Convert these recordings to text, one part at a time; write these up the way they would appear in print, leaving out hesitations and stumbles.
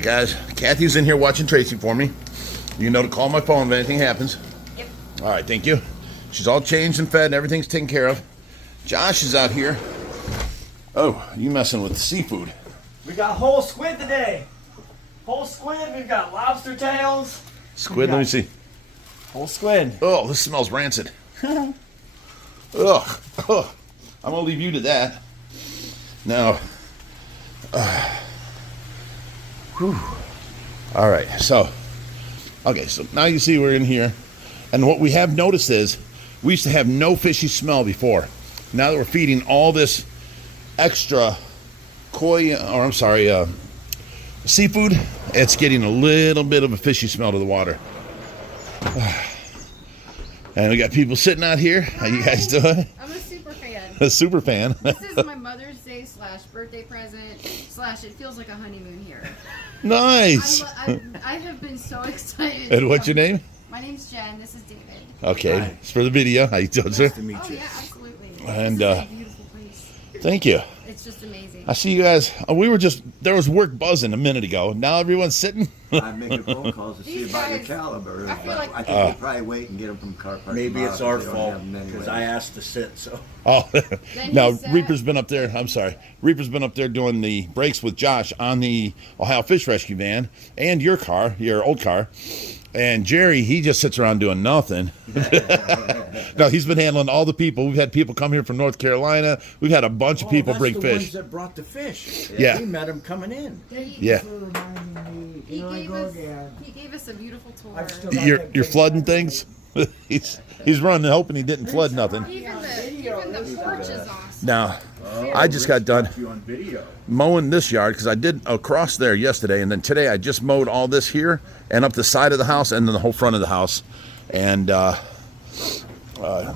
Hey guys, Kathy's in here watching Tracy for me. You know to call my phone if anything happens. Yep. All right, thank you. She's all changed and fed and everything's taken care of. Josh is out here. Oh, you messing with the seafood. We got whole squid today. Whole squid, we've got lobster tails. Squid, let me see. Whole squid. Oh, this smells rancid. Ugh. Ugh. I'm gonna leave you to that. Now, whew. All right, so now you see we're in here, and what we have noticed is we used to have no fishy smell before. Now that we're feeding all this extra seafood, it's getting a little bit of a fishy smell to the water. And we got people sitting out here. How you guys doing? I'm a super fan. A super fan. This is my Mother's Day / birthday present / it feels like a honeymoon here. Nice. I have been so excited. And what's your name? My name's Jen. This is David. Okay, Hi. it's for the video. How you doing, sir? Nice to meet Oh you. yeah, absolutely. And, this is a beautiful place. Thank you. It's just amazing. I see you guys. There was work buzzing a minute ago. Now everyone's sitting. I'm making phone calls to see These about your guys, caliber. I feel like- I think we'll probably wait and get them from car park. Maybe tomorrow it's our if they don't fault have 'em anyway. because I asked to sit. So Oh, Then no, he said- Reaper's been up there. I'm sorry. Reaper's been up there doing the brakes with Josh on the Ohio Fish Rescue van and your car, your old car. And Jerry, he just sits around doing nothing. No, he's been handling all the people. We've had people come here from North Carolina. We've had a bunch of people bring the fish. Ones that brought the fish. Yeah. We met them coming in. Yeah. He gave us a beautiful tour. You're flooding things. he's running hoping he didn't flood nothing. Even the porch is awesome. Now, I just got done You on video? mowing this yard because I did across there yesterday, and then today I just mowed all this here and up the side of the house and then the whole front of the house. And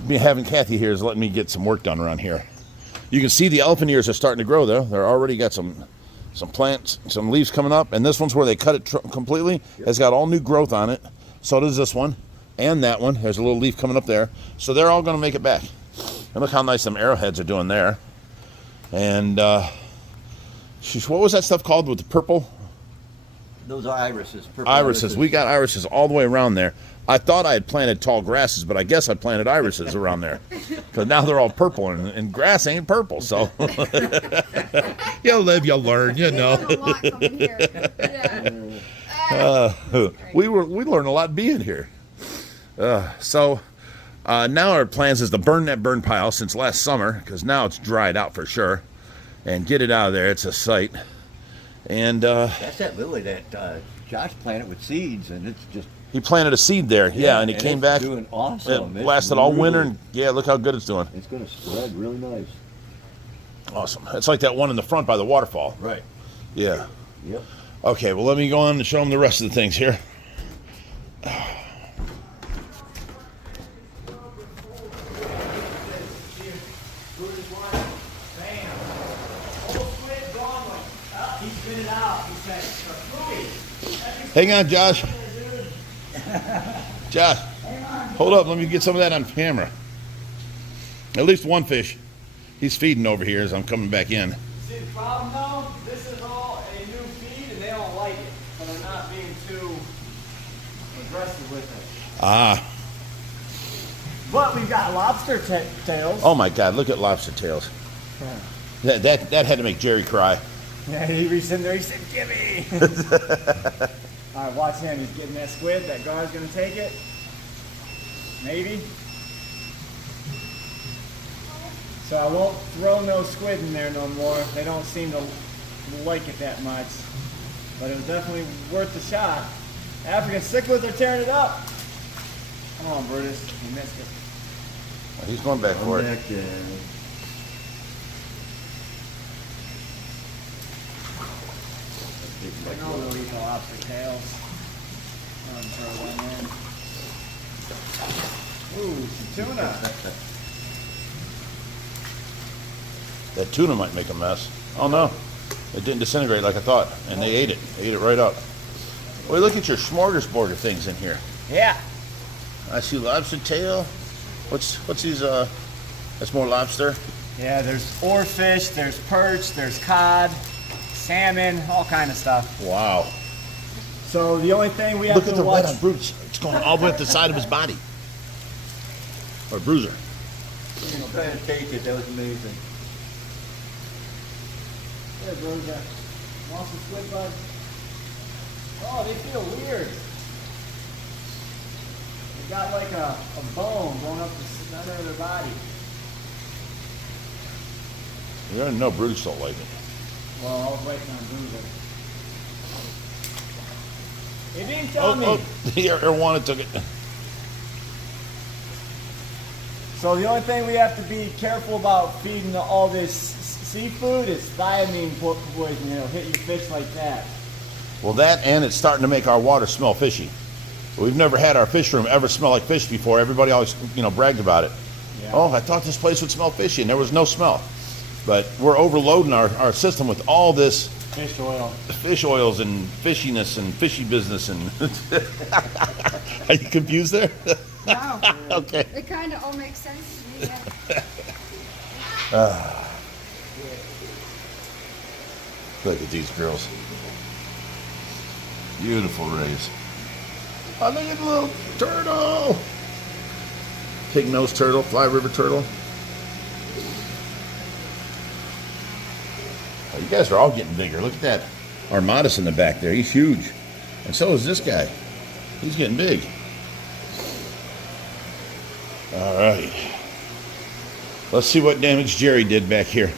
me having Kathy here is letting me get some work done around here. You can see the elephant ears are starting to grow though. They're already got some plants, some leaves coming up, and this one's where they cut it completely. It's got all new growth on it. So does this one and that one. There's a little leaf coming up there. So they're all going to make it back. And look how nice them arrowheads are doing there. And what was that stuff called with the purple? Those are irises. Purple Irises. We got irises all the way around there. I thought I had planted tall grasses, but I guess I planted irises around there. Because now they're all purple, and grass ain't purple, so. You'll live, you'll learn, you know. A lot coming here. Yeah. We learn a lot being here. So now our plans is to burn that burn pile since last summer, because now it's dried out for sure, and get it out of there. It's a sight. And That's that lily that Josh planted with seeds, and it's just he planted a seed there, yeah, and it came it's back. doing awesome. It It's lasted all winter, really- and yeah, look how good it's doing. It's going to spread really nice. Awesome. It's like that one in the front by the waterfall. Right. Yeah. Yep. Okay, well, let me go on and show them the rest of the things here. Hang on, Josh. Josh, hold up. Let me get some of that on camera. At least one fish. He's feeding over here as I'm coming back in. See the problem though? This is all a new feed and they don't like it. So they're not being too aggressive with it. Ah. But we've got lobster tails. Oh, my God. Look at lobster tails. That had to make Jerry cry. Yeah, he reached in there, he said, gimme! Alright, watch him, he's getting that squid, that guy's gonna take it. Maybe. So I won't throw no squid in there no more. They don't seem to like it that much. But it was definitely worth the shot. African cichlids are tearing it up. Come on, Brutus, you missed it. He's going back for it. Back there. I know they'll eat the lobster tails. Throw one in. Ooh, some tuna. That tuna might make a mess. Oh, no. It didn't disintegrate like I thought. And they ate it. They ate it right up. Well, look at your smorgasbord of things in here. Yeah. I see lobster tail. What's these, that's more lobster. Yeah, there's oarfish, there's perch, there's cod, salmon, all kind of stuff. Wow. So the only thing we have Look to at the watch. red on Bruce. It's going all the way up the side of his body. Or bruiser. I'm trying to take it. That was amazing. There, Bruiser. Want some squid bugs? Oh, they feel weird. They got like a bone going up the center of their body. You already know Bruce don't like it. Well, I was waiting on Bruiser. He didn't tell me. The arowana took it. So the only thing we have to be careful about feeding all this seafood is thiamine poison. It'll hit your fish like that. Well, that and it's starting to make our water smell fishy. We've never had our fish room ever smell like fish before. Everybody always, bragged about it. Yeah. Oh, I thought this place would smell fishy, and there was no smell. But we're overloading our system with all this Fish oil. fish oils and fishiness and fishy business. And are you confused there? No. Okay. It kind of all makes sense to me. Yeah. Look at these girls. Beautiful rays. Oh, look at the little turtle. Pig nose turtle, fly river turtle. Oh, you guys are all getting bigger. Look at that armatus in the back there. He's huge. And so is this guy. He's getting big. All right. Let's see what damage Jerry did back here.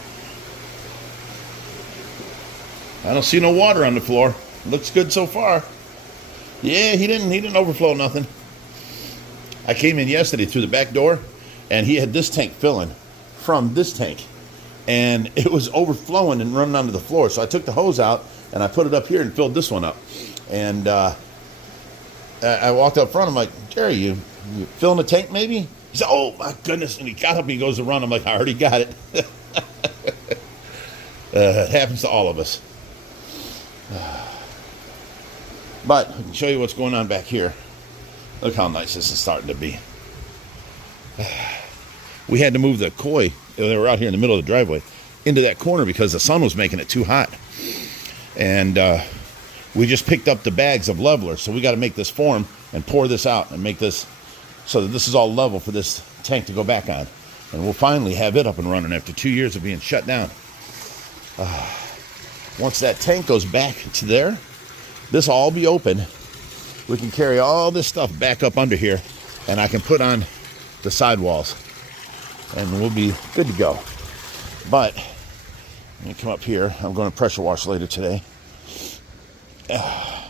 I don't see no water on the floor. Looks good so far. Yeah, he didn't overflow nothing. I came in yesterday through the back door, and he had this tank filling from this tank, and it was overflowing and running onto the floor. So I took the hose out and I put it up here and filled this one up. And I walked up front. I'm like, Jerry, you filling the tank maybe? He said, oh my goodness! And he got up and he goes to run. I'm like, I already got it. It happens to all of us. But I can show you what's going on back here. Look how nice this is starting to be. We had to move the koi, they were out here in the middle of the driveway, into that corner because the sun was making it too hot. And we just picked up the bags of leveler, so we got to make this form and pour this out and make this so that this is all level for this tank to go back on. And we'll finally have it up and running after 2 years of being shut down. Once that tank goes back to there, this will all be open. We can carry all this stuff back up under here, and I can put on the sidewalls, and we'll be good to go. But let me come up here. I'm going to pressure wash later today. All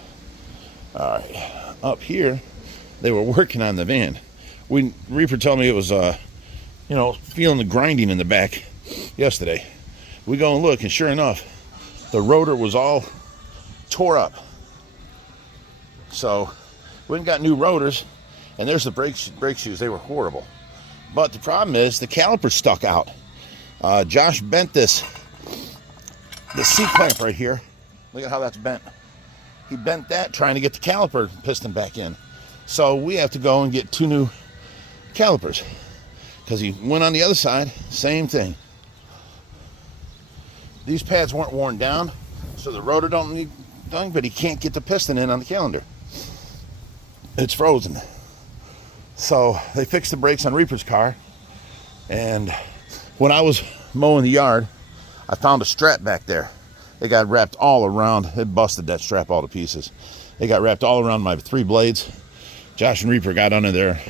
right, up here, they were working on the van. Reaper told me it was, feeling the grinding in the back yesterday. We go and look, and sure enough, the rotor was all tore up. So we went and got new rotors, and there's the brake shoes. They were horrible. But the problem is the caliper stuck out. Josh bent the C-clamp right here. Look at how that's bent. He bent that trying to get the caliper piston back in. So we have to go and get 2 new calipers because he went on the other side, same thing. These pads weren't worn down, so the rotor don't need done, but he can't get the piston in on the cylinder. It's frozen. So they fixed the brakes on Reaper's car, and when I was mowing the yard, I found a strap back there. It got wrapped all around. It busted that strap all to pieces. It got wrapped all around my 3 blades. Josh and Reaper got under there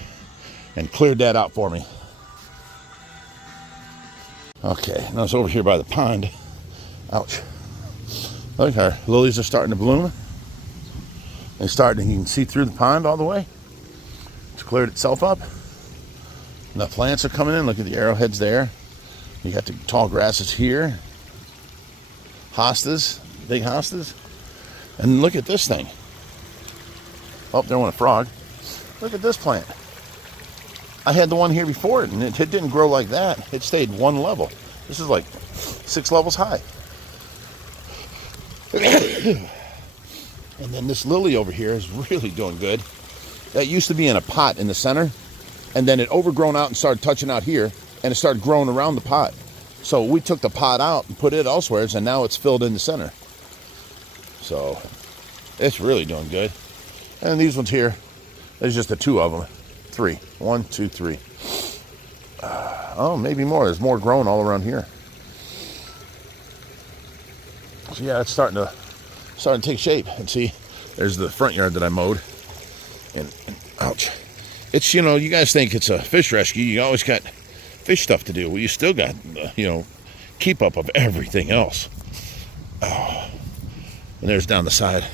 and cleared that out for me. Okay, now it's over here by the pond. Ouch. Look, our lilies are starting to bloom. You can see through the pond all the way. It's cleared itself up. And the plants are coming in. Look at the arrowheads there. You got the tall grasses here. Hostas, big hostas. And look at this thing. Oh, there went a frog. Look at this plant. I had the one here before it, and it didn't grow like that. It stayed one level. This is like 6 levels high. And then this lily over here is really doing good. That used to be in a pot in the center, and then it overgrown out and started touching out here, and it started growing around the pot. So we took the pot out and put it elsewhere, and now it's filled in the center. So It's really doing good. And these ones here, there's just the 2 of them. 3. 1, 2, 3. Oh, maybe more. There's more growing all around here. So yeah, it's starting to take shape. And see, there's the front yard that I mowed. And ouch. It's, you know, you guys think it's a fish rescue. You always got fish stuff to do. Well, you still got, you know, keep up of everything else. Oh. And there's down the side.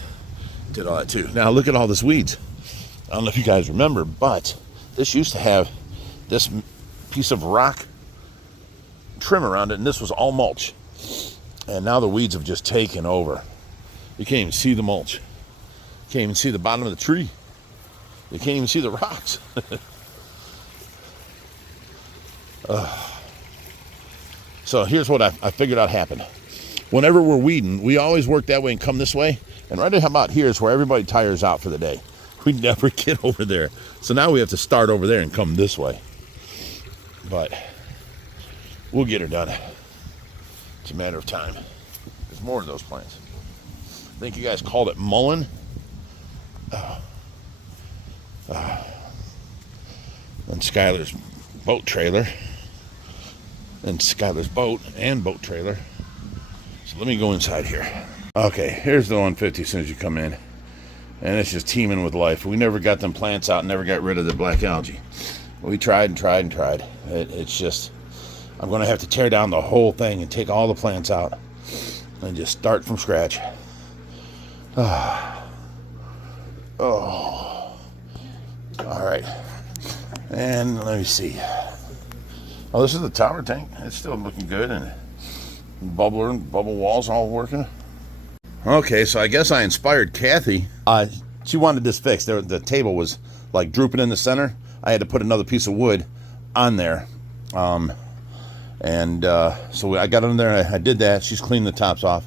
Did all that too. Now look at all this weeds. I don't know if you guys remember, but this used to have this piece of rock trim around it, and this was all mulch. And now the weeds have just taken over. You can't even see the mulch. You can't even see the bottom of the tree. You can't even see the rocks. So here's what I figured out happened. Whenever we're weeding, we always work that way and come this way. And right about here is where everybody tires out for the day. We never get over there. So now we have to start over there and come this way. But we'll get her done. It's a matter of time. There's more of those plants. I think you guys called it mullein. And Skylar's boat trailer. And Skylar's boat and boat trailer. So let me go inside here. Okay, here's the 150 as soon as you come in. And it's just teeming with life. We never got them plants out, never got rid of the black algae. We tried and tried and tried. It's just, I'm going to have to tear down the whole thing and take all the plants out and just start from scratch. Oh. All right. And let me see. Oh, this is the tower tank. It's still looking good, and bubbler and bubble walls all working. Okay, so I guess I inspired Kathy. She wanted this fixed. The table was like drooping in the center. I had to put another piece of wood on there. So I got under there and I did that. She's cleaned the tops off,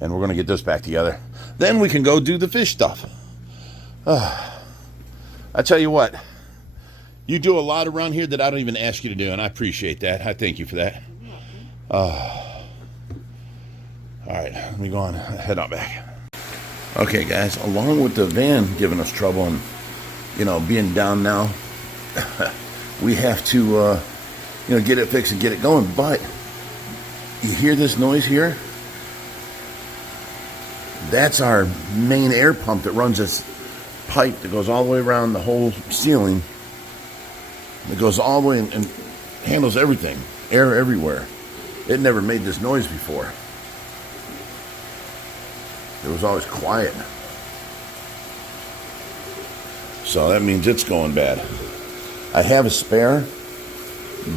and we're going to get this back together. Then we can go do the fish stuff. I tell you what, you do a lot around here that I don't even ask you to do, and I appreciate that. I thank you for that. All right, let me go on, head on back. Okay, guys, along with the van giving us trouble and, you know, being down now, we have to, you know, get it fixed and get it going. But you hear this noise here? That's our main air pump that runs this pipe that goes all the way around the whole ceiling. It goes all the way and handles everything, air everywhere. It never made this noise before. It was always quiet. So that means it's going bad. I have a spare,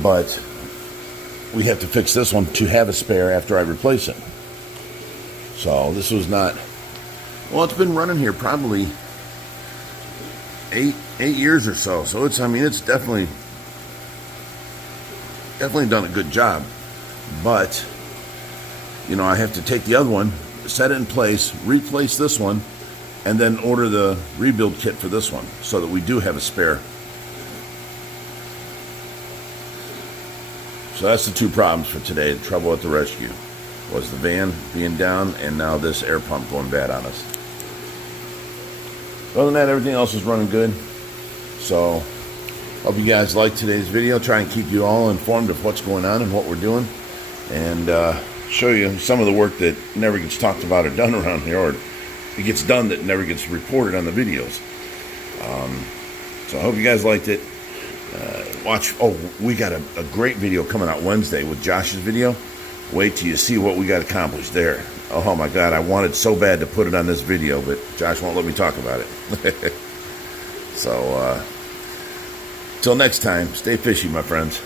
but we have to fix this one to have a spare after I replace it. So this was not, well, it's been running here probably eight years or so. So it's, I mean, it's definitely done a good job. But, you know, I have to take the other one, set it in place, replace this one, and then order the rebuild kit for this one so that we do have a spare. So that's the two problems for today. The trouble at the rescue was the van being down and now this air pump going bad on us. Other than that, everything else is running good. So hope you guys liked today's video. Try and keep you all informed of what's going on and what we're doing, and show you some of the work that never gets talked about or done around here, or it gets done that never gets reported on the videos. So I hope you guys liked it. Watch, we got a great video coming out Wednesday with Josh's video. Wait till you see what we got accomplished there. Oh my God, I wanted so bad to put it on this video, but Josh won't let me talk about it. So till next time, stay fishy, my friends.